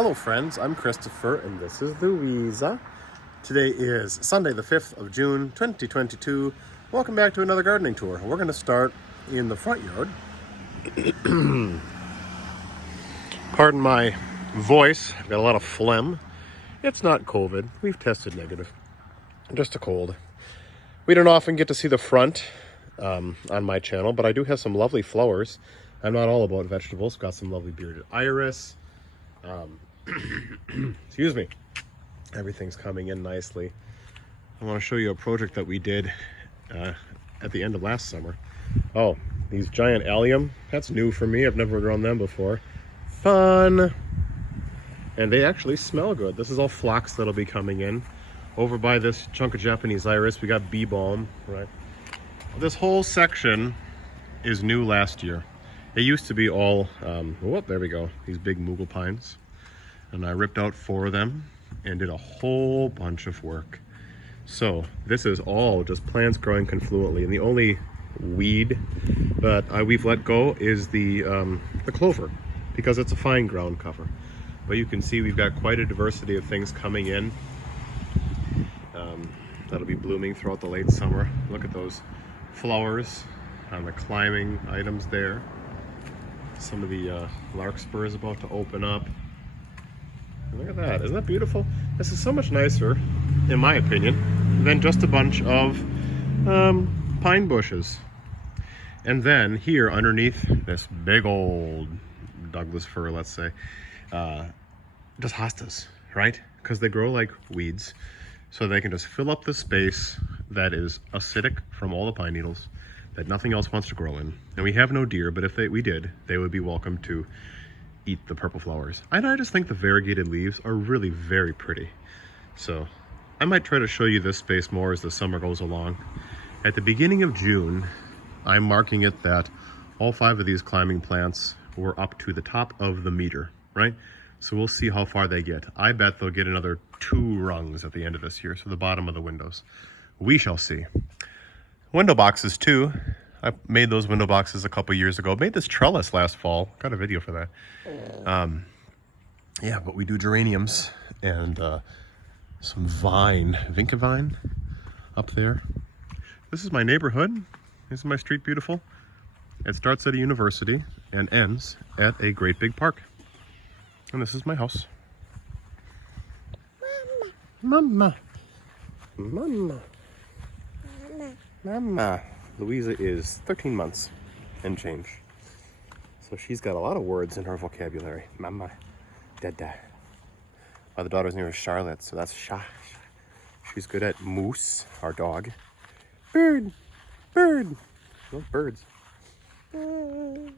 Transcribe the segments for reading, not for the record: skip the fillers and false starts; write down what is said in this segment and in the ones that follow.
Hello friends, I'm Christopher and this is Louisa. Today is Sunday the 5th of June 2022. Welcome back to another gardening tour. We're going to start in the front yard. Pardon my voice, I've got a lot of phlegm. It's not COVID, we've tested negative. Just a cold. We don't often get to see the front on my channel, but I do have some lovely flowers. I'm not all about vegetables. Got some lovely bearded iris. Excuse me. Everything's coming in nicely. I want to show you a project that we did at the end of last summer. Oh, these giant allium. That's new for me. I've never grown them before. Fun. And they actually smell good. This is all phlox that'll be coming in. Over by this chunk of Japanese iris, we got bee balm, right? This whole section is new last year. It used to be all, there we go, these big Mughal pines. And I ripped out 4 of them and did a whole bunch of work. So this is all just plants growing confluently. And the only weed that we've let go is the clover, because it's a fine ground cover. But you can see we've got quite a diversity of things coming in. That'll be blooming throughout the late summer. Look at those flowers on the climbing items there. Some of the larkspur is about to open up. And look at that, isn't that beautiful? This is so much nicer, in my opinion, than just a bunch of pine bushes. And then here underneath this big old Douglas fir, let's say, just hostas, right? Because they grow like weeds. So they can just fill up the space that is acidic from all the pine needles that nothing else wants to grow in. And we have no deer, but if we did, they would be welcome to eat the purple flowers. And I just think the variegated leaves are really very pretty. So I might try to show you this space more as the summer goes along. At the beginning of June, I'm marking it that all 5 of these climbing plants were up to the top of the meter, right? So we'll see how far they get. I bet they'll get another 2 rungs at the end of this year, so the bottom of the windows. We shall see. Window boxes too. I made those window boxes a couple years ago. Made this trellis last fall. Got a video for that. Yeah, but we do geraniums and some vine, vinca vine up there. This is my neighborhood. This is my street beautiful. It starts at a university and ends at a great big park. And this is my house. Mama. Mama. Mama. Mama. Louisa is 13 months and change. So she's got a lot of words in her vocabulary. Mama. Dada. My other daughter's name is Charlotte, so that's Sha. She's good at moose, our dog. Bird. Bird. Those birds.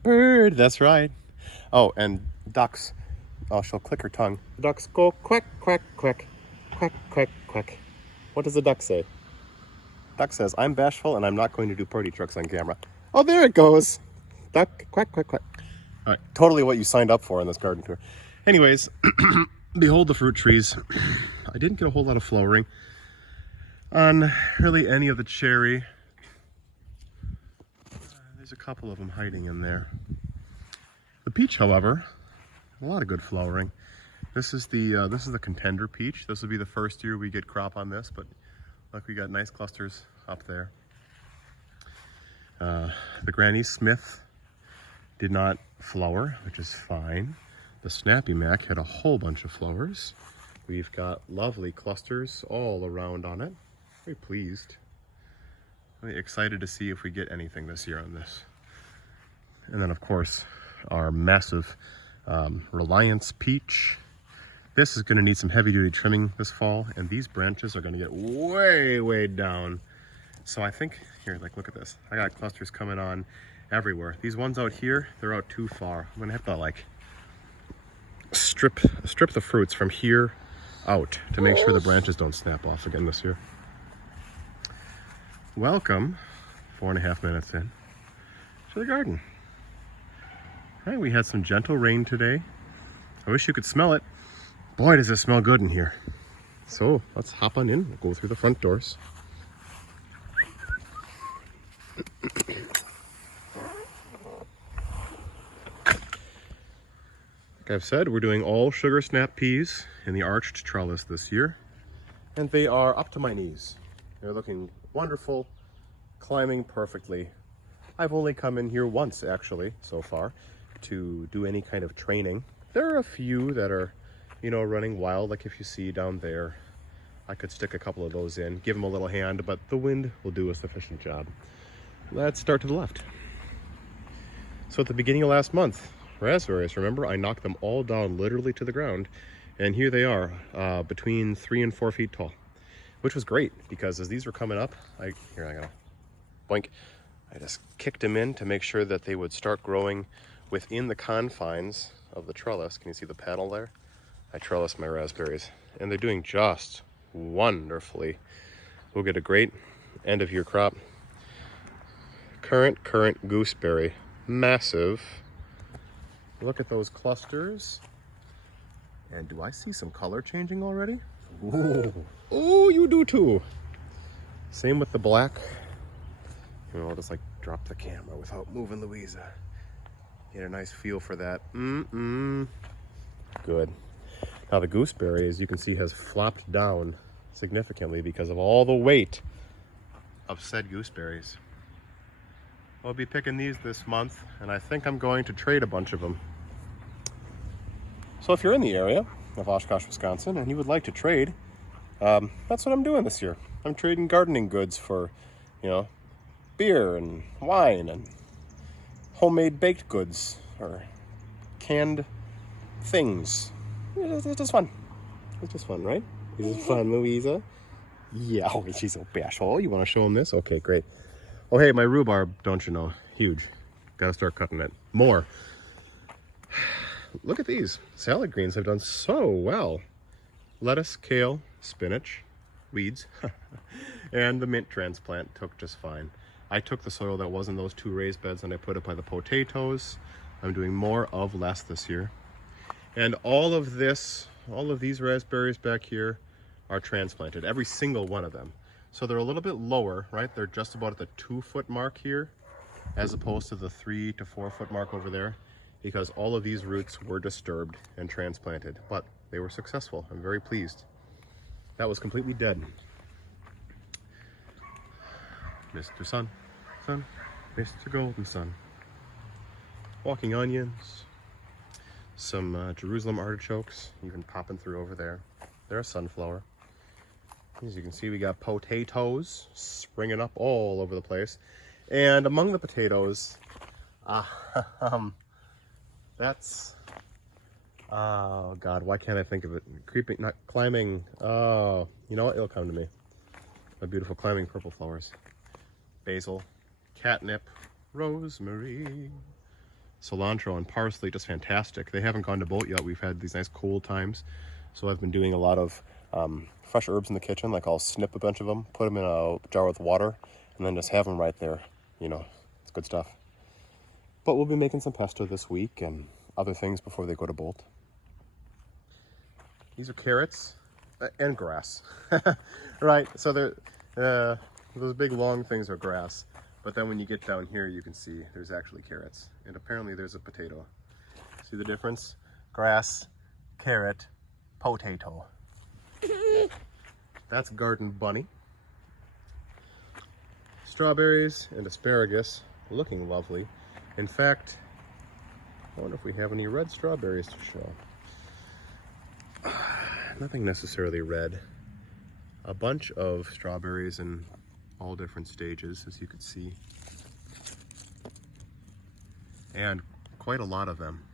Bird, that's right. Oh, and ducks. Oh, she'll click her tongue. The ducks go quack, quack, quack, quack, quack, quack. What does the duck say? Duck says, I'm bashful and I'm not going to do party tricks on camera. Oh, there it goes. Duck, quack, quack, quack. All right, totally what you signed up for in this garden tour. Anyways, behold the fruit trees. I didn't get a whole lot of flowering on really any of the cherry. There's a couple of them hiding in there. The peach, however, a lot of good flowering. This is the contender peach. This will be the first year we get crop on this, but look, we got nice clusters up there. The Granny Smith did not flower, which is fine. The Snappy Mac had a whole bunch of flowers. We've got lovely clusters all around on it. Very pleased. Really excited to see if we get anything this year on this. And then of course, our massive Reliance peach. This is going to need some heavy duty trimming this fall, and these branches are going to get way down. So I think here, like, look at this. I got clusters coming on everywhere. These ones out here, they're out too far. I'm going to have to like strip the fruits from here out to make sure the branches don't snap off again this year. Welcome, 4.5 minutes in, to the garden. All right, we had some gentle rain today. I wish you could smell it. Boy, does it smell good in here. So let's hop on in. We'll go through the front doors. Like I've said, we're doing all sugar snap peas in the arched trellis this year, and they are up to my knees. They're looking wonderful, climbing perfectly. I've only come in here once actually so far to do any kind of training. There are a few that are, you know, running wild, like if you see down there. I could stick a couple of those in, give them a little hand, but the wind will do a sufficient job. Let's start to the left. So at the beginning of last month, raspberries, remember, I knocked them all down literally to the ground, and here they are, between 3 and 4 feet tall, which was great because as these were coming up, I gotta boink. I just kicked them in to make sure that they would start growing within the confines of the trellis. Can you see the paddle there? I trellis my raspberries, and they're doing just wonderfully. We'll get a great end of year crop. Currant gooseberry, massive. Look at those clusters. And do I see some color changing already? Ooh. Oh, you do too. Same with the black. You know, I'll just like drop the camera without moving Louisa. Get a nice feel for that. Good. Now the gooseberry, as you can see, has flopped down significantly because of all the weight of said gooseberries. I'll be picking these this month, and I think I'm going to trade a bunch of them. So if you're in the area of Oshkosh, Wisconsin, and you would like to trade, that's what I'm doing this year. I'm trading gardening goods for, you know, beer and wine and homemade baked goods or canned things. It's just fun. It's just fun, right? Is it fun, Louisa? Yeah, oh, she's so bashful. You want to show them this? Okay, great. Oh, hey, my rhubarb, don't you know? Huge. Gotta start cutting it. More. Look at these. Salad greens have done so well. Lettuce, kale, spinach, weeds, and the mint transplant took just fine. I took the soil that was in those 2 raised beds and I put it by the potatoes. I'm doing more of less this year. And all of these raspberries back here are transplanted, every single one of them. So they're a little bit lower, right? They're just about at the 2-foot mark here, as opposed to the 3 to 4 foot mark over there, because all of these roots were disturbed and transplanted, but they were successful. I'm very pleased. That was completely dead. Mr. Sun, Mr. Golden Sun. Walking onions. Some Jerusalem artichokes, even popping through over there. They're a sunflower. As you can see, we got potatoes springing up all over the place. And among the potatoes, that's, oh God, why can't I think of it? Creeping, not climbing, oh, you know what, it'll come to me. My beautiful climbing purple flowers. Basil, catnip, rosemary, cilantro and parsley, just fantastic. They haven't gone to bolt yet. We've had these nice cold times, so I've been doing a lot of fresh herbs in the kitchen. Like I'll snip a bunch of them, put them in a jar with water, and then just have them right there. You know, it's good stuff. But we'll be making some pesto this week and other things before they go to bolt. These are carrots and grass. Right, so they're those big long things are grass. But then when you get down here, you can see there's actually carrots. And apparently there's a potato. See the difference? Grass, carrot, potato. That's garden bunny. Strawberries and asparagus, looking lovely. In fact, I wonder if we have any red strawberries to show. Nothing necessarily red. A bunch of strawberries in all different stages, as you can see, and quite a lot of them.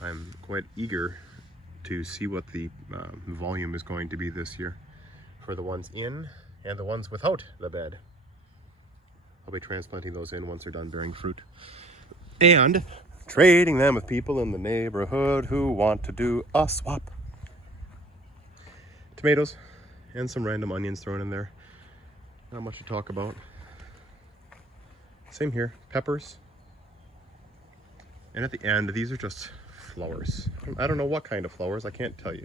I'm quite eager to see what the volume is going to be this year for the ones in and the ones without the bed. I'll be transplanting those in once they're done bearing fruit and trading them with people in the neighborhood who want to do a swap. Tomatoes and some random onions thrown in there. Not much to talk about. Same here, peppers. And at the end, these are just flowers. I don't know what kind of flowers, I can't tell you.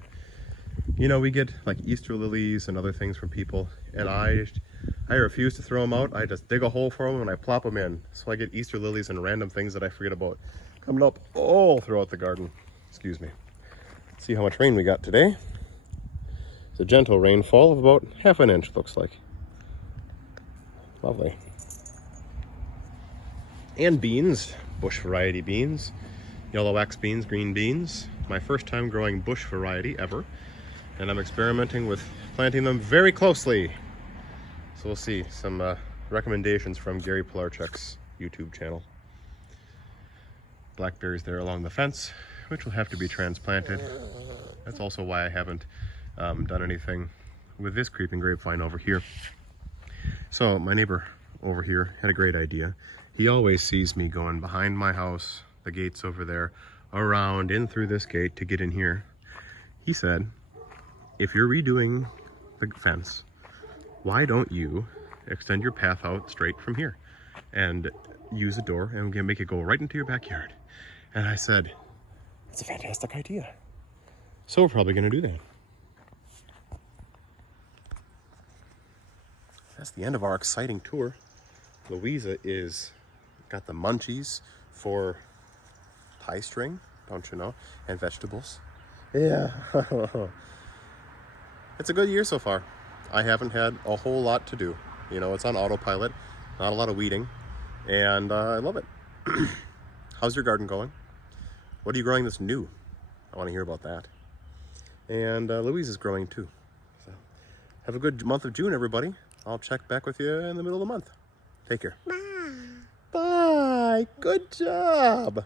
You know, we get like Easter lilies and other things from people, and I refuse to throw them out. I just dig a hole for them and I plop them in. So I get Easter lilies and random things that I forget about coming up all throughout the garden. Excuse me. See how much rain we got today. It's a gentle rainfall of about ½ an inch, looks like. Lovely. And beans, bush variety beans, yellow X beans, green beans. My first time growing bush variety ever. And I'm experimenting with planting them very closely. So we'll see some recommendations from Gary Pilarchuk's YouTube channel. Blackberries there along the fence, which will have to be transplanted. That's also why I haven't done anything with this creeping grapevine over here. So my neighbor over here had a great idea. He always sees me going behind my house, the gate's over there, around in through this gate to get in here. He said, if you're redoing the fence, why don't you extend your path out straight from here and use a door and make it go right into your backyard? And I said, it's a fantastic idea. So we're probably going to do that. That's the end of our exciting tour. Louisa is got the munchies for pie string, don't you know, and vegetables. Yeah. It's a good year so far. I haven't had a whole lot to do. You know, it's on autopilot, not a lot of weeding, and I love it. How's your garden going? What are you growing that's new? I want to hear about that. And Louise is growing too. So have a good month of June, everybody. I'll check back with you in the middle of the month. Take care. Bye. Bye. Good job.